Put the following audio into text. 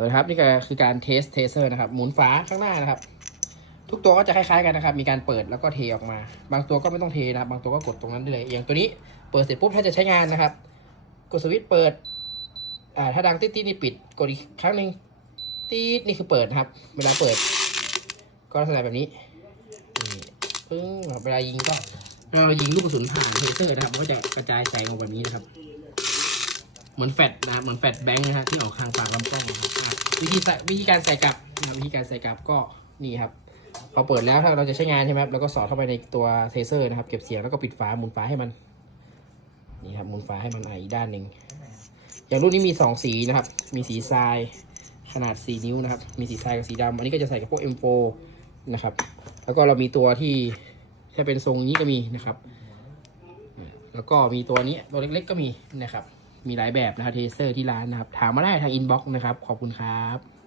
สวัสดีครับนี่ก็คือการเทสเทเซอร์นะครับหมุนฝาข้างหน้านะครับ ทุกตัวก็จะคล้ายๆกันนะครับ มีการเปิดแล้วก็เทออกมา บางตัวก็ไม่ต้องเทนะครับ บางตัวก็กดตรงนั้นได้เลยอย่างตัวนี้เปิดเสร็จปุ๊บถ้าจะใช้งานนะครับ กดสวิตช์เปิดอ่าถ้าดังติ๊ดๆนี่ปิดกดอีกครั้งหนึ่งติ๊ดนี่คือเปิดนะครับ เวลาเปิด ก็ลักษณะแบบนี้ปึ้งเวลายิงก็เรายิงลูกกระสุนผ่านเทเซอร์นะครับมันก็จะกระจายแสงออกแบบนี้นะครับ เหมือนแฟลชนะครับเหมือนแฟลชแบงค์นะฮะที่ออกทางปากลำกล้องนะครับวิธีใส่วิธีการใส่กลับนะครับวิธีการใส่กลับก็นี่ครับ พอเปิดแล้วถ้าเราจะใช้งานใช่ไหมครับเราก็สอดเข้าไปในตัวเทเซอร์นะครับ เก็บเสียงแล้วก็ปิดฝาหมุนฝาให้มันนี่ครับหมุนฝาให้มันอีกด้านหนึ่งอย่างรุ่นนี้มีสองสีนะครับ มีสีทรายขนาด 4 นิ้วนะครับ มีสีทรายกับสีดำอันนี้ก็จะใส่กับพวก M4 นะครับ แล้วก็เรามีตัวที่ถ้าเป็นทรงนี้ก็มีนะครับ แล้วก็มีตัวนี้ตัวเล็กๆก็มีนะครับ มีหลายแบบนะครับเทเซอร์ที่ร้านนะครับ ถามมาได้ทางอินบ็อกซ์นะครับ ขอบคุณครับ